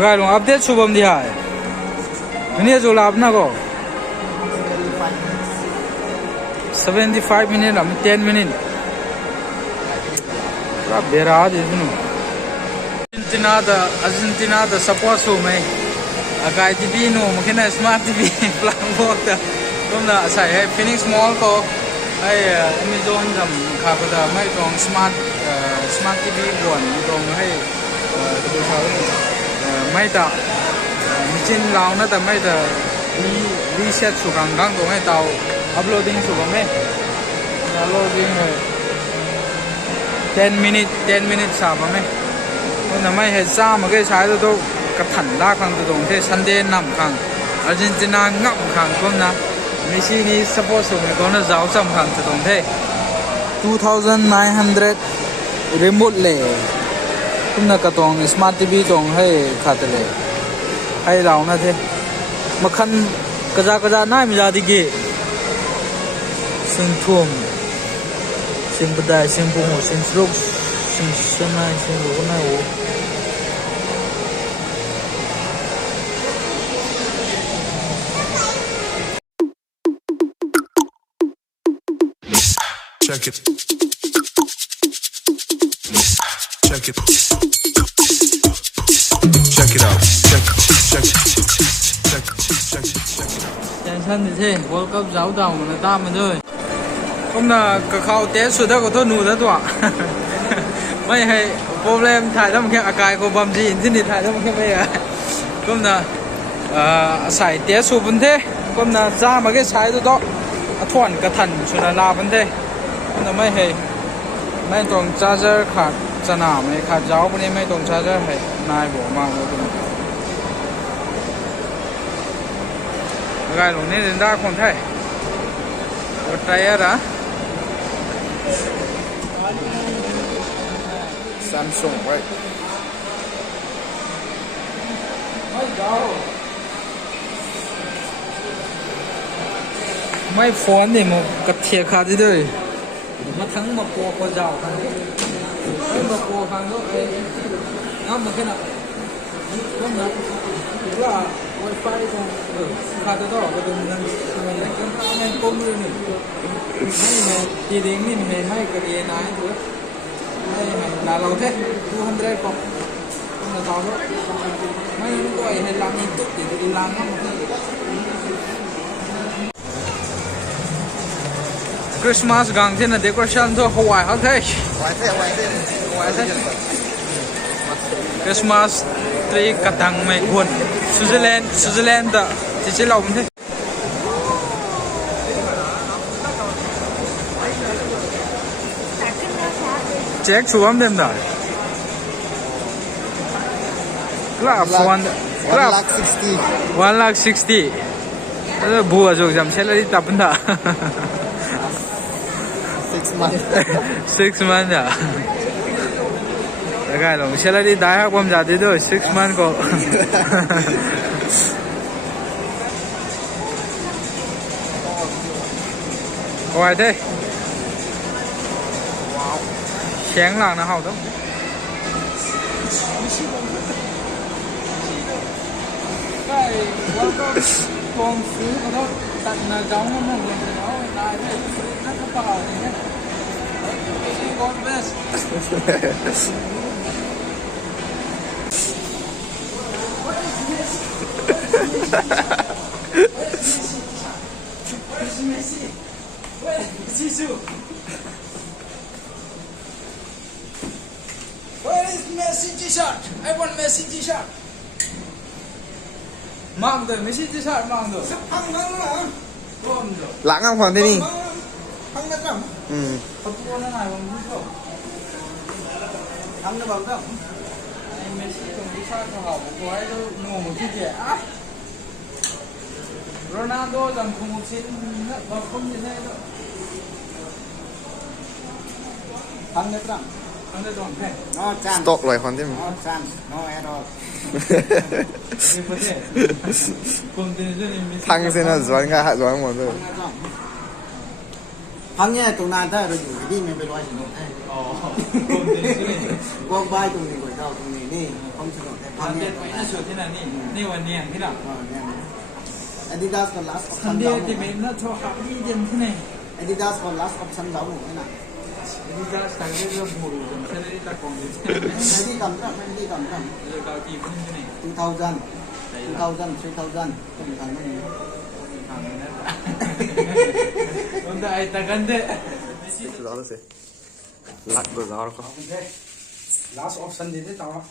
cái luôn update subam đi hai ini जो लाभ ना को 75 minutes हम 10 minutes पूरा बेराज इसमें Argentina दा support शो में अकाई टीवी नो मुझे ना स्मार्ट टीवी प्लान बोर्ड दा तुम ना सही है Phoenix mall कोไอ้ Amazon ทำขาประดาไม่ตรง smart TV บ่อนตรงให้ดูเขาไม่ต่อมีจินเรานะแต่ไม่แต่รีเซ็ตสุกังกังตรงให้เตา uploading สุกังไม่ uploading 10 minutes สามไหมคนทำไม่เห็นซ้ำมันก็ใช้ตัวกระถันลากครั้งตรงที่ Sunday นำครั้งอาร์เจนตินางับครั้งคนนะไม่ใช่นี่ support ส่งให้คนน่ะจ้าวซ้ำครั้งตรงที่2,900 remote เลยคุณน่ะก็ตรง smart TV ตรงให้ขาดเลยให้เรานะเท่มาคันกระจาหน้าไม่ได้ดิเกสิงทุ่มสิงบดายสิงปุ่งสิงสรุปสิงเสนาสิงหลวงนายโอCheck it. Check it. Check it out. Check it. Chẳng thân thì thế, World Cup giáo đầu mà ta mà thôi. Hôm là cả khâu té suốt đó có thôi nụ đó tọa. Mấy hay problemถ่ายทำแค่อาการก็บำจีนที่นี่ถ่ายทำแค่ไม่อะก็น่ะใส่เตี้ยสูบบันเทก็น่ะจ้ามาแค่ใช้ตัวต่อทวนกระทันชนลาบันเทก็น่ะไม่ให้ไม่ตรงชาร์จร์ขาดสนามไม่ขาดเจ้าพวกนี้ไม่ตรงชาร์จร์ให้นายบอกมาว่าตรงcái lồng này ra còn thấy một tay á Samsung vậy mấy phone này một cặp thiệt khá gì đây mà thắng mà qua giàu thằng mà qua thằng đó nó mà cái nào không được là wifi conขาดตัวก็เป็นนั่นมันก็ไม่ก้มเลยนี่ไม่ทีเด้งนี่ไม่กระเดียนายตัวไม่ดาเราเท่200 ปอกต้องต่อด้วยไม่ก็ไอ้ให้ลางตุ๊กติดลางนั่นคริสต์มาสกังที่นั่นเดคอเรชั่นตัวฮาวายเขาเท่คริสต์มาสตรีกระตังไม่ควรสวิตเซอร์แลนด์ที่เราไม่ได้แจ็คชัวร์ไม่ได้กล้าฟอนกล้า1,60,000แล้วบัวจงจำเชลล์ที่ตับเป็นท่า 6 months อ่ะcái lòng xe lại đi đái học bom giả đi thôi 6 months có ngoài thế sáng làng nó học đó cái con phú của nó tận là giống nó mong nó lại thế nó có bảo gì hết God bless Where is Messi t-shirt? I want Messi t-shirt. Mang rồi Messi t-shirt mang rồi. Lãng không còn thế đi. Không có nó này bằng không? Thắng nó bằng không? Anh Messi trong t-shirt cho họ một cái ngủ một chút trẻ. Ronaldo rằng không một xin và không như thế đâu. Thắng đấy rằng. Stock loại con thế mà. Thăng xem là giỏi ngay hạ giỏi một rồi. Thăng nha, tụi nào ta rồi dù đi mình phải loại gì nữa. Con bay tụi mình เราตรงนี้นี่ห้องถนนแต่พั พั น น เนี่ เด็ ย ดไปที่สุดที่ไหนนี่นี่วันนี้ที่หลัง Adidas ก็ last พัน option เด็ เรา ดที่เป็นนักโชว์ขับยี่เย็นที่ไหน Adidas ก็ last option เราหนูนี่นะ ที่จะใส่เรื่องบูรุษใช้ได้ตะกองเลย ไม่ดีกำลังไม่ดีกำลัง เรื่องเกาจีพุ่งที่ไหน 2000 3000 ต้องทำนั่นนี่ Onda ay tagande. Güzel de Lak güzel ko. Last option dedi tamam.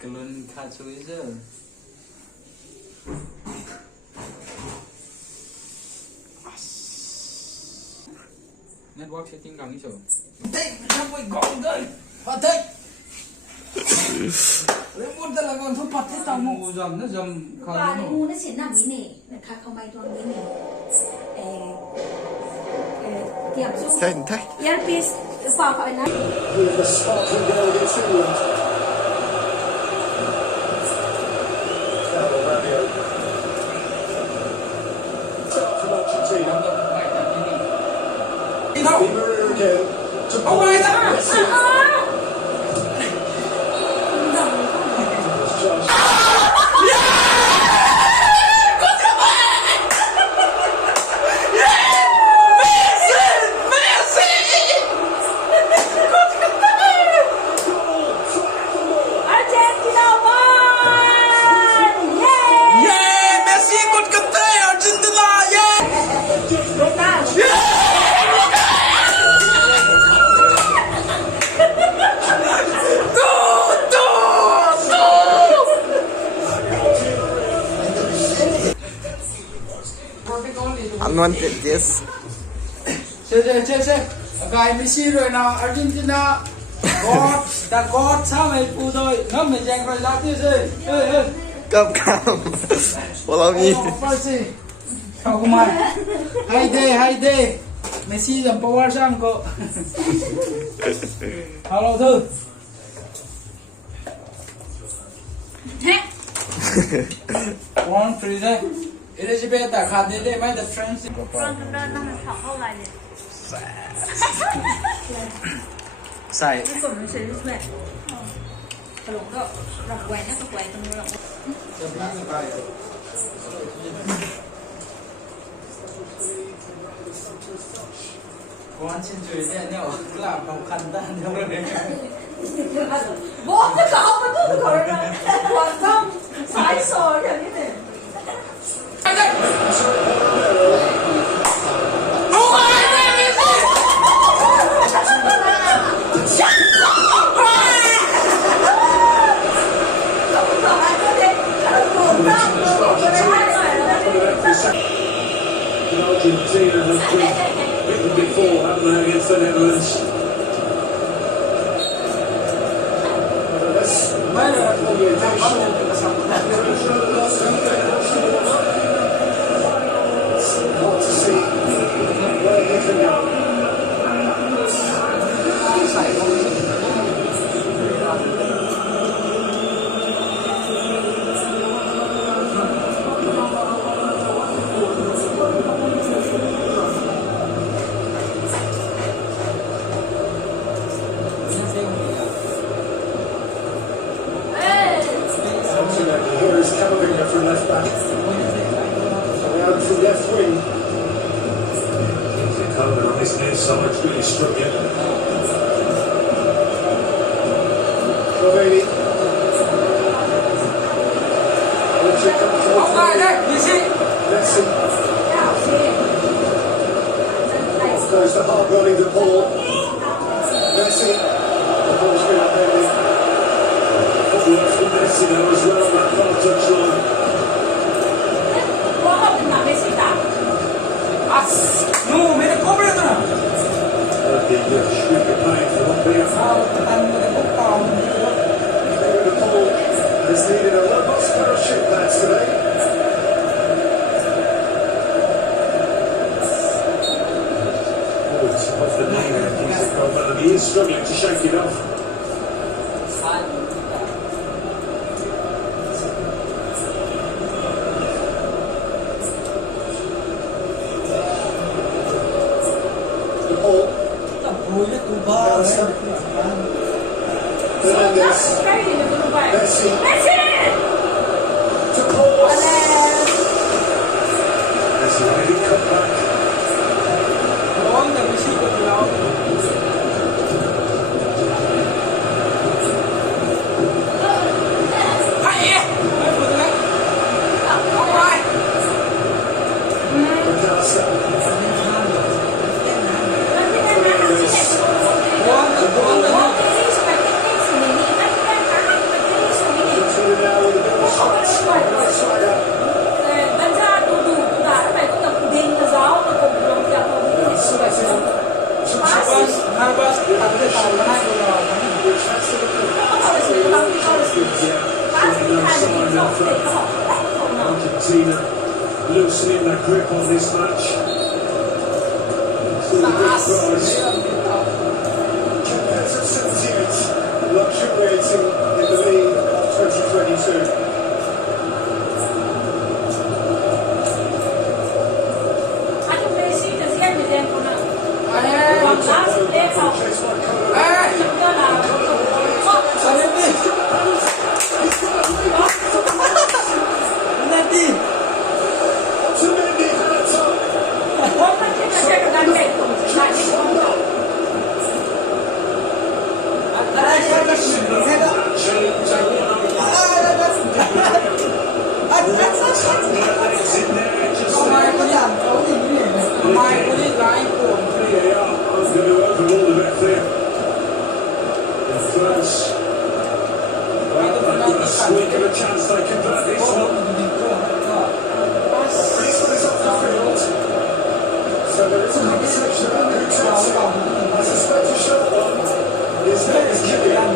Kelun kacu itu. Network setting kang itu. Teng, sampai gong deh. Patek. Remote dah lagu tu patek tamu. Jam na jam Và kalau. ngu nó chỉ nằm ý nè, là khá không may toàn ý nè. Kiểm dung. Sen tek. Earpiece, vào khỏi nắp. With a sparkling goal against England. Carlo Mario. Start from Argentina. Di Maria again. To Messi. Argentina won! Yeah! Yeah, Messi ikut ke Argentina, yeah. Việt Nam. Unwanted, yes. Che. Guy Messi rồi nào Argentina. God, the God sao mày phụ rồi, nó mày giành rồi ra thế rồi. Ê. Cầm. Follow me. Persi. Kau kemana? Hai deh. Messi dan power sang kok. Halo tuh. One free deh. Ini sih beta kade deh, main the friends. Con đơn nó mình học không lại được. Sai. Cái cổ mình sẽ đi về. Cái lủng đó, rộng quẹt nhá, cái quẹt trong rộng. Con xin chửi thế nhau, cứ làm không khăn ta nhau rồi đấy. Bố cái cậu mà cứ cái cổ này còn không sai sổ kiểu như thế. Argentina have been before, haven't they, against the Netherlands? Not to see where he can go. Here is Camavinga from left back. Around from left wing. Coleman on this near side, really struggling. Cavani. Messi. Off goes the hard running to Paul. Messi. The ball's been upended. Footwork from Messi now as well, that far touchline. Bố học tình cảm Messi cả. No, made a cover na. The shriek of pain for not being fouled. Paul has needed a robust pair of shin pads today. It's off the knee there. He is struggling to shake it off. The Paul. Fernandes. Messi. To Paul. Messi ready to cut back. ร้องแต่ไม่ใช่คนเรา Picasa. Continue now with a bit of shots. Striker. Argentina loosening their grip on this match. Still a big prize. Compared to 78, luxuriating in the league of 2022. Squeak of a chance they convert this one. This one is off the field. So there is a conversation about who takes it. I suspect a short one is Kylian.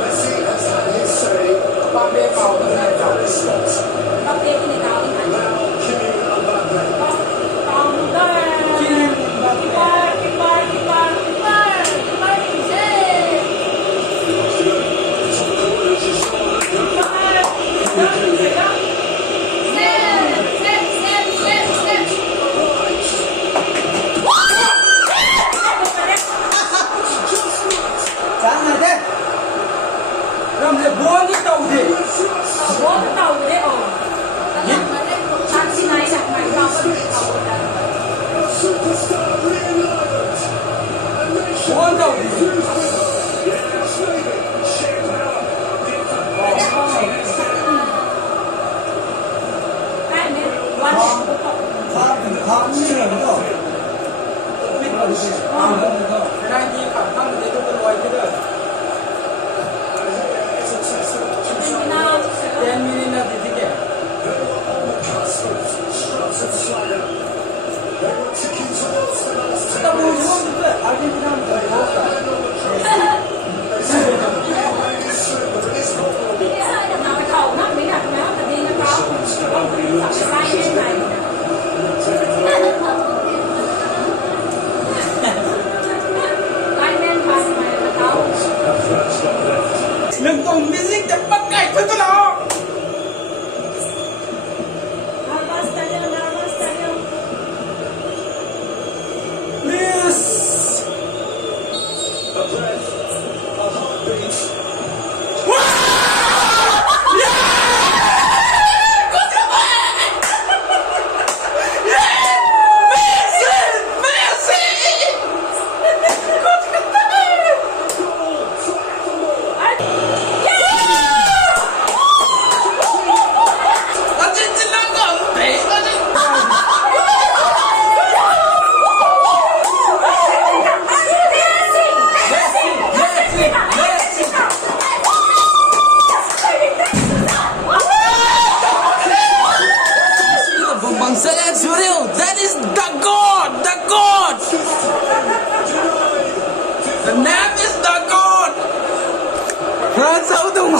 Messi has had his say. There is Scott. Now Kylian Mbappe. Superstar reunited. A nation. Yes, maybe. Sheer power. Đừng cùng music để bắt cày với tôi nào. Please. A breath, a heartbeat. That is the God, the God. The name is the God. France sao tung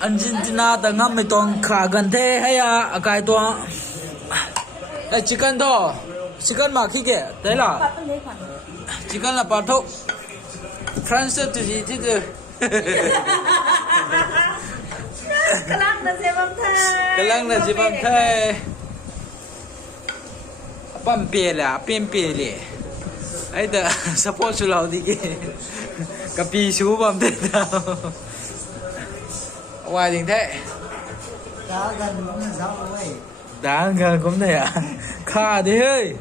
Argentina ta ngam mai tong kha gan the hay à cái to cái chicken to chicken mà khi kể đấy là chicken là part thúc France từ gì thế từ Cái lăng là gì bấm thay. cái lăng là gì bấm thay Pam pela, pem pele. Ai da support su lau di ke. Kapi su bam te tao. Ngoài đình thế. Đá gần cũng là sao vậy? Đá gần cũng thế à? Khá thế ơi.